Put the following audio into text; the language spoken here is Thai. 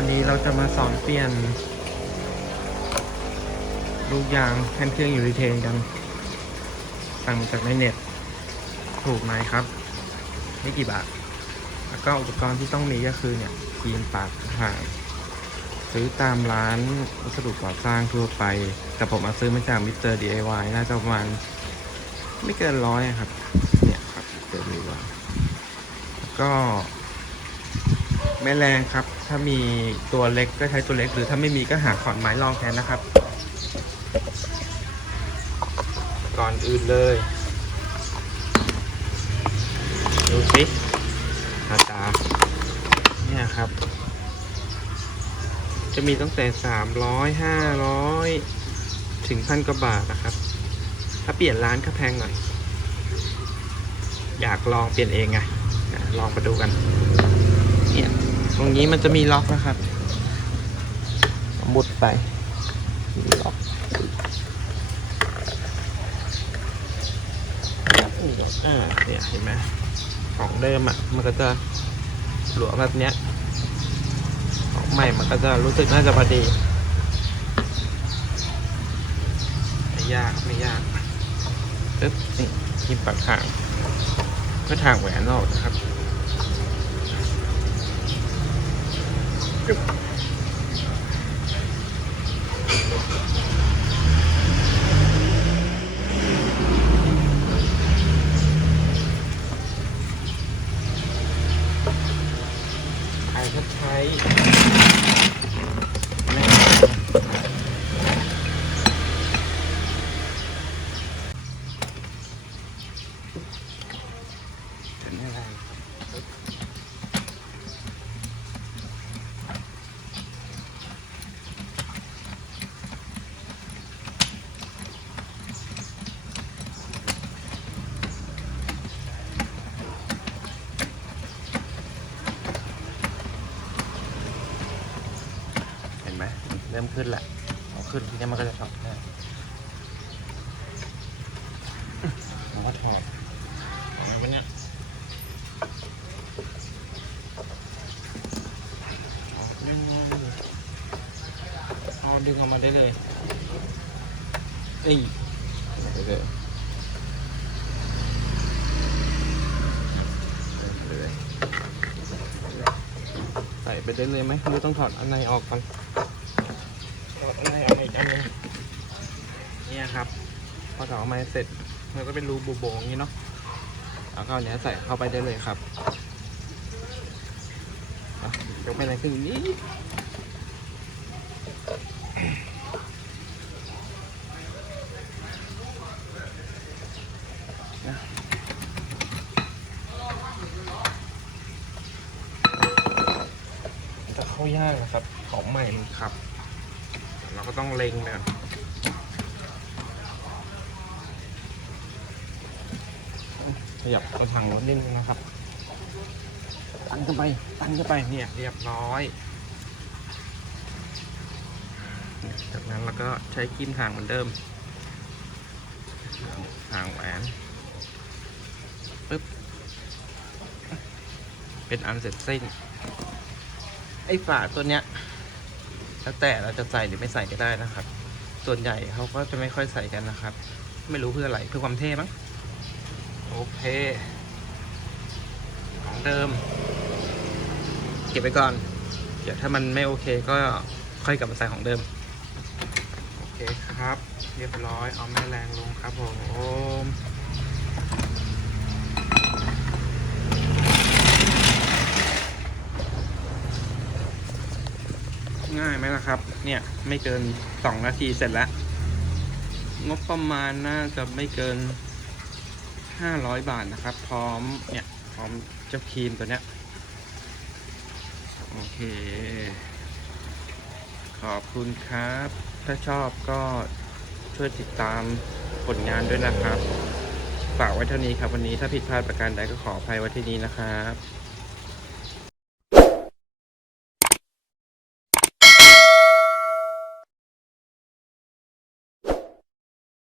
วันนี้เราจะมาสอนเปลี่ยน ลูกยางแผ่นเครื่องอยู่รีเทนกัน สั่งมาจากในเน็ต ถูกไหมครับ ไม่กี่บาท แล้วก็อุปกรณ์ที่ต้องมีก็คือเนี่ยครีมปากถ่าย ซื้อตามร้านวัสดุก่อสร้างทั่วไป แต่ผมมาซื้อมาจากมิสเตอร์ DIY น่าจะประมาณไม่เกินร้อยครับ เนี่ยครับมิสเตอร์ DIY ก็ ไม่แรงครับ ถ้ามีตัวเล็กก็ใช้ตัวเล็ก หรือถ้าไม่มีก็หาขอนไม้รองแทนนะครับ ก่อนอื่นเลย ดูสิหาตาเนี่ยครับ จะมีตั้งแต่สามร้อยห้าร้อยถึงพันกว่าบาทนะครับ ถ้าเปลี่ยนร้านก็แพงหน่อย อยากลองเปลี่ยนเองไงลองมาดูกัน นี้มันจะมีล็อกนะครับมุดไปมีล็อกอ่าเนี่ยเห็นไหมของเดิมอะมันก็จะหลวมแบบเนี้ยของใหม่มันก็จะรู้สึกน่าจะพอดีไม่ยากไม่ยากปึ๊บนี่ทิมปากทางเพื่อทางแหวนออกนะครับ ไอ้ทัดใช้ถึงอะไรเห็นไหมมันเริ่มขึ้นแหละเอาขึ้นทีนี้มันก็จะถอดได้ผมก็ถอดเอาไว้เนี่ยเอาเรื่องเอาดึงออกมาได้เลยเอ้ยเอาไปเลยใส่ไปได้เลยไหมหรือต้องถอดอันในออกก่อนถอดอันในออกมาอีกอันหนึง เนี่ยครับ พอถอดออกมาเสร็จมันก็เป็นรูบูโบๆอย่างนี้เนาะแล้วก็เอาเนี้ยใส่เข้าไปได้เลยครับอะยกไปไหนขึ้นอีกนี้จะเข้ายากนะครับ ของใหม่มันขับ เราก็ต้องเล็งนะ ขยับกระถังรถนิดนึงนะครับ ตันเข้าไป ตันเข้าไปเนี่ย เรียบร้อย จากนั้นเราก็ใช้ครีมทางเหมือนเดิมทางแหวนปึ๊บเป็นอันเสร็จสิ้น ไอ้ฝาตัวเนี้ยแล้วแต่เราจะใส่หรือไม่ใส่ก็ได้นะครับ ส่วนใหญ่เขาก็จะไม่ค่อยใส่กันนะครับ ไม่รู้เพื่ออะไรเพื่อความเท่มั้ง เค ของเดิม เก็บไปก่อน เดี๋ยวถ้ามันไม่โอเคก็ค่อยกลับมาใส่ของเดิม โอเคครับ เรียบร้อย เอาแม่แรงลงครับผมง่ายไหมล่ะครับ เนี่ย ไม่เกินสองนาทีเสร็จแล้ว งบประมาณน่าจะไม่เกิน ห้าร้อยบาทนะครับ พร้อมเนี่ยพร้อมเจ้าครีมตัวเนี้ยโอเค ขอบคุณครับ ถ้าชอบก็ช่วยติดตามผลงานด้วยนะครับ ฝากไว้เท่านี้ครับวันนี้ถ้าผิดพลาดประการใดก็ขออภัยไว้ที่นี้นะครับ